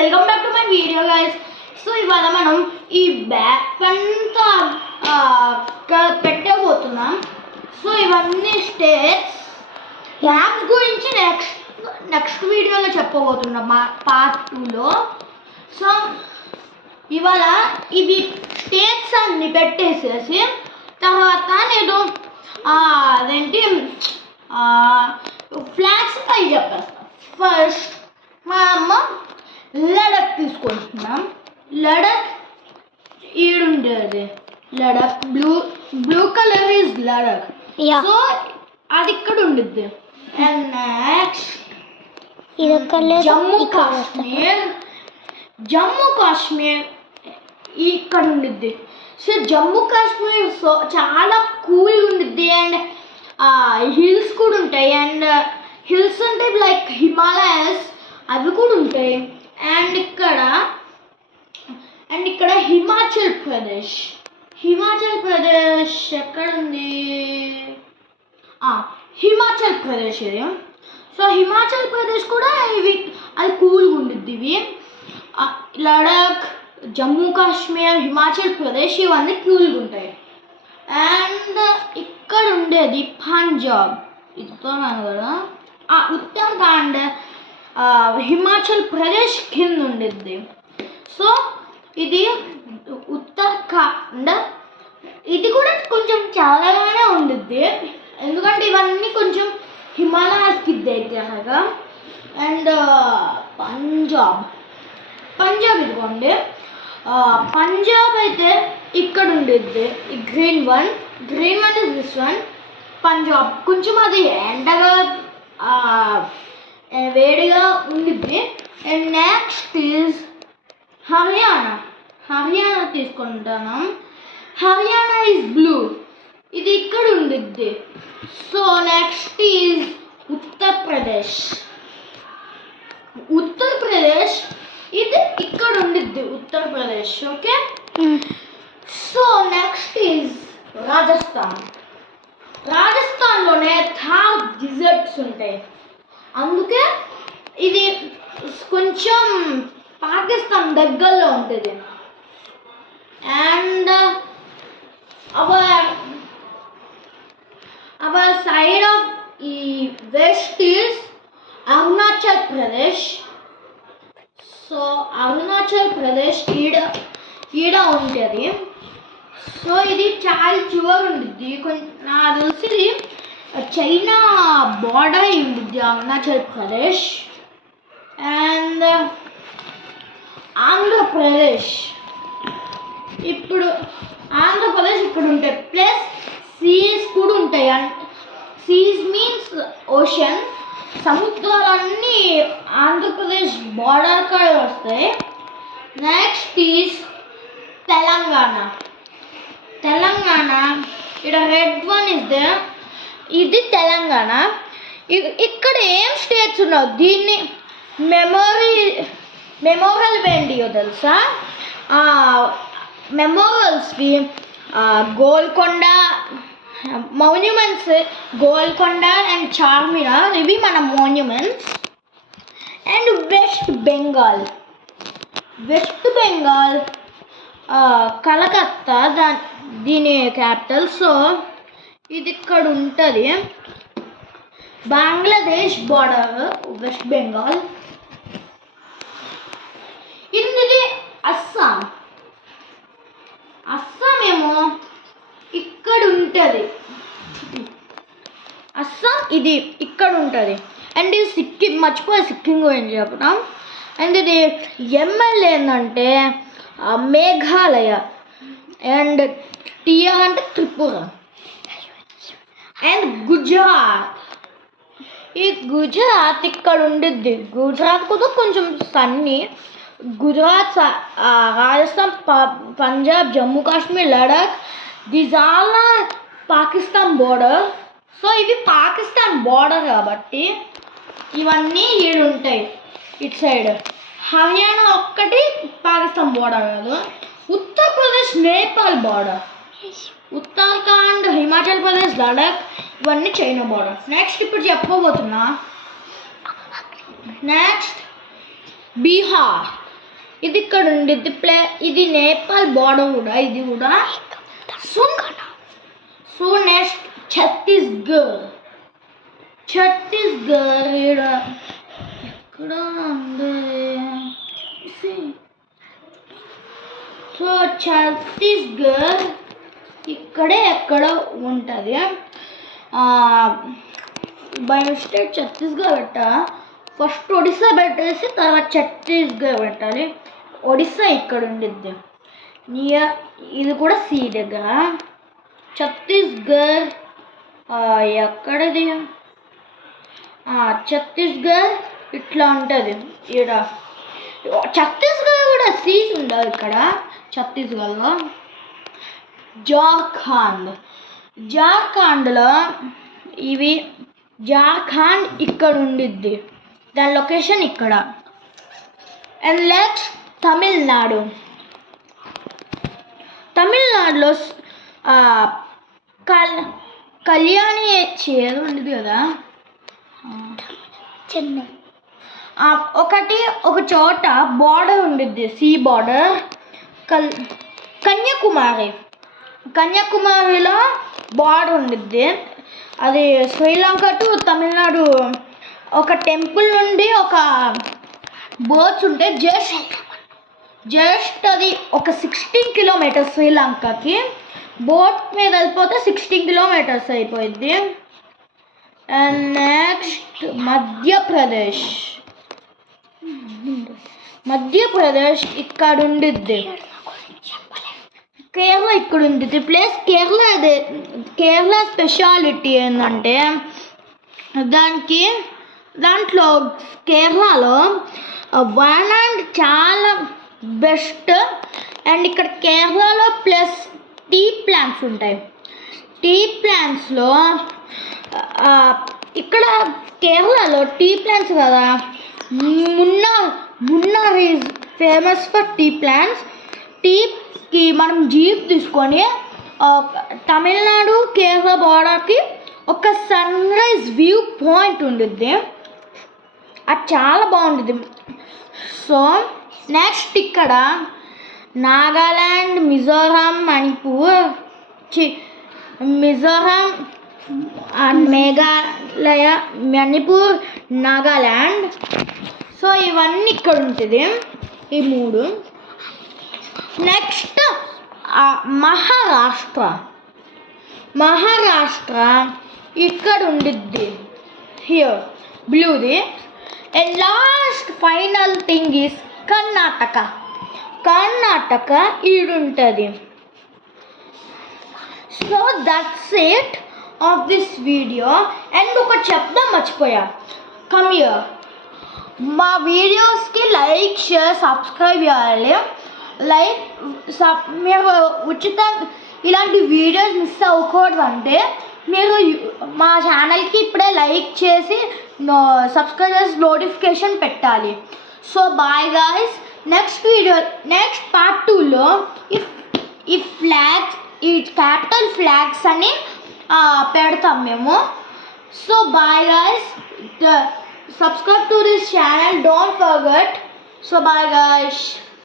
Welcome back to my video guys. So ఇవాళ మనం ఈ బ్యాగ్ అంతా పెట్టబోతున్నాం. సో ఇవన్నీ స్టేట్స్ యాప్స్ గురించి నెక్స్ట్ వీడియోలో చెప్పబోతున్నాం పార్ట్ 2లో. సో ఇవాళ ఇవి స్టేట్స్ అన్ని పెట్టేసేసి తర్వాత నేను అదేంటి ఫ్లాగ్స్ పై చెప్పేస్తాను. ఫస్ట్ మా అమ్మ లడక్ తీసుకుంటున్నాం. లడక్ ఈడుండేది Ladakh, blue colour is Ladakh. So అది ఇక్కడ ఉండిద్ది. అండ్ నెక్స్ట్ జమ్మూ కాశ్మీర్ ఇక్కడ ఉండిద్ది. సో జమ్మూ కాశ్మీర్ సో చాలా కూల్గా ఉండిద్ది. అండ్ హిల్స్ కూడా ఉంటాయి. అండ్ హిల్స్ అంటే లైక్ హిమాలయస్ అవి కూడా ఉంటాయి. అండ్ ఇక్కడ హిమాచల్ ప్రదేశ్ ఎక్కడ ఉంది? హిమాచల్ ప్రదేశ్ ఇది. సో హిమాచల్ ప్రదేశ్ కూడా అది కూల్గా ఉండిద్ది. ఇవి లడాక్, జమ్మూ కాశ్మీర్, హిమాచల్ ప్రదేశ్ ఇవన్నీ కూల్గా ఉంటాయి. అండ్ ఇక్కడ ఉండేది పంజాబ్, ఇస్తున్నాను కదా, ఉత్తరాఖండ్, హిమాచల్ ప్రదేశ్ కింద ఉండిద్ది. సో ఇది ఉత్తరాఖండ్. ఇది కూడా కొంచెం చాలాగానే ఉండిద్ది, ఎందుకంటే ఇవన్నీ కొంచెం హిమాలయాస్కి దగ్గరగా. అండ్ పంజాబ్ ఇదిగోండి. పంజాబ్ అయితే ఇక్కడ ఉండిద్ది. ఈ green one is this one. Punjab కొంచెం అది ఎండగా వేడిగా ఉండిద్ది. అండ్ నెక్స్ట్ ఈజ్ హర్యానా తీసుకుంటాను. హర్యానా ఈజ్ బ్లూ, ఇది ఇక్కడ ఉండిద్ది. సో నెక్స్ట్ ఈజ్ ఉత్తరప్రదేశ్ ఇది ఇక్కడ ఉండిద్ది, Uttar Pradesh. Okay. So next is రాజస్థాన్లోనే థార్ డిజర్ట్స్ ఉంటాయి, అందుకే ఇది కొంచెం పాకిస్తాన్ దగ్గరలో ఉంటుంది. అండ్ అవర్ సైడ్ ఆఫ్ ఈ west is Arunachal Pradesh. So Arunachal Pradesh ఈడ ఉంటుంది. సో ఇది చాలా చివరి ఉండిద్ది. నాకు తెలిసి ఇది చైనా బార్డర్ ఉండిద్ది అరుణాచల్ ప్రదేశ్. అండ్ ఆంధ్రప్రదేశ్ ఇక్కడ ఉంటాయి. ప్లస్ సీస్ కూడా ఉంటాయి. అండ్ సీస్ మీన్స్ ఓషన్, సముద్రాలన్నీ ఆంధ్రప్రదేశ్ బార్డర్ కాడ వస్తాయి. Next is Telangana. ఇక్కడ రెడ్ వన్ ఇస్ దే, ఇది తెలంగాణ. ఇక్కడ ఏం స్టేట్స్ ఉన్నావు, దీన్ని మెమోరియల్ వేండియో తెలుసా? మెమోరియల్స్వి గోల్కొండ మాన్యుమెంట్స్, గోల్కొండ అండ్ చార్మినార్, ఇవి మన monuments. And west Bengal Calcutta దీని క్యాపిటల్. సో ఇది ఇక్కడ ఉంటుంది. Bangladesh border west Bengal. ఇది అస్సాం ఏమో ఇక్కడ ఉంటుంది. అస్సాం ఇది ఇక్కడ ఉంటుంది. అండ్ ఇది సిక్కిం, మర్చిపోయి సిక్కిం గురించి చెప్పడం. అండ్ ఇది ఎంఎల్ ఏంటంటే మేఘాలయ. అండ్ టిఆర్ అంటే త్రిపుర. అండ్ గుజరాత్ ఇక్కడ ఉండిద్ది. గుజరాత్ కూడా కొంచెం Sunny. Gujarat, Rajasthan, Punjab, Jammu Kashmir, Ladakh, these all Pakistan border. So ఇవి పాకిస్తాన్ బోర్డర్ కాబట్టి ఇవన్నీ ఏడు ఉంటాయి ఇటు సైడ్. హర్యానా ఒక్కటి పాకిస్తాన్ బోర్డర్ కాదు. ఉత్తరప్రదేశ్ నేపాల్ బోర్డర్. ఉత్తరాఖండ్, హిమాచల్ ప్రదేశ్, లడాక్ ఇవన్నీ చైనా బోర్డర్. నెక్స్ట్ ఇప్పుడు చెప్పబోతున్నా. నెక్స్ట్ బీహార్. ఇది ఇక్కడ ఉండిద్ది ఇది నేపాల్ బార్డర్ కూడా ఇది కూడా. సో నెక్స్ట్ ఛత్తీస్గఢ్ ఈడ ఎక్కడ ఉంది. సో ఛత్తీస్గఢ్ ఇక్కడే ఎక్కడ ఉంటుంది. బై మిస్టేక్ ఛత్తీస్గఢ్ పెట్టా. ఫస్ట్ ఒడిస్సా పెట్టేసి తర్వాత ఛత్తీస్గఢ్ పెట్టాలి. ఒడిస్సా ఇక్కడ ఉండిద్ది ఇది కూడా సి దగ్గర. ఛత్తీస్గఢ్ ఎక్కడది? ఛత్తీస్గఢ్ ఇట్లా ఉంటుంది ఈడ. ఛత్తీస్గఢ్ కూడా సీస్ ఉండదు ఇక్కడ ఛత్తీస్గఢ్లో. జార్ఖండ్లో ఇవి జార్ఖండ్ ఇక్కడ ఉండిద్ది, దాని లొకేషన్ ఇక్కడ. అండ్ నెక్స్ట్ తమిళనాడులో కళ్యాణి ఏదో ఉండేది కదా చెన్నై. ఒక చోట బార్డర్ ఉండిద్ది, సీ బార్డర్. కన్యాకుమారిలో బార్డర్ ఉండిద్ది. అది శ్రీలంక టు తమిళనాడు. ఒక టెంపుల్ నుండి ఒక బోట్స్ ఉంటాయి. జస్ట్ అది ఒక 16 కిలోమీటర్స్ శ్రీలంకకి. బోట్ మీద వెళ్ళిపోతే 16 కిలోమీటర్స్ అయిపోయింది. అండ్ నెక్స్ట్ మధ్యప్రదేశ్ ఇక్కడ ఉండిద్ది. కేరళ ఇక్కడ ఉండిద్ది. ప్లస్ కేరళ స్పెషాలిటీ ఏంటంటే దాంట్లో కేరళలో వనాండ్ చాలా బెస్ట్. అండ్ ఇక్కడ కేరళలో ప్లస్ టీ ప్లాంట్స్ ఉంటాయి. టీ ప్లాంట్స్లో ఇక్కడ కేరళలో టీ ప్లాంట్స్ కదా. Munnar is famous for tea plants. టీకి మనం జీప్ తీసుకొని తమిళనాడు కేరళ బార్డర్కి ఒక సన్ రైజ్ వ్యూ పాయింట్ ఉండిద్ది, అది చాలా బాగుంటుంది. సో నెక్స్ట్ ఇక్కడ నాగాల్యాండ్, మిజోరాం, మిజోరాం అండ్ మేఘాలయ, మణిపూర్, నాగాల్యాండ్. సో ఇవన్నీ ఇక్కడ ఉంటుంది, ఈ 3. నెక్స్ట్ మహారాష్ట్ర ఇక్కడ ఉండిద్ది, హియర్ బ్లూది. And last final thing is Karnataka ఈడుంటుంది. So that's it of this video. And ఒకటి చెప్దాం మర్చిపోయా, కమ్ హియర్. మా వీడియోస్కి లైక్, షేర్, సబ్స్క్రైబ్ చేయాలి. మీరు ఇలాంటి వీడియోస్ మిస్ అవ్వకూడదు అంటే మీరు మా ఛానల్కి ఇప్పుడే లైక్ చేసి సబ్స్క్రైబ్ చేసి నోటిఫికేషన్ పెట్టాలి. So bye guys. Next part 2లో ఈ క్యాపిటల్ ఫ్లాగ్స్ అని పెడతాం మేము. So bye guys. Subscribe to this channel, don't forget. So bye guys.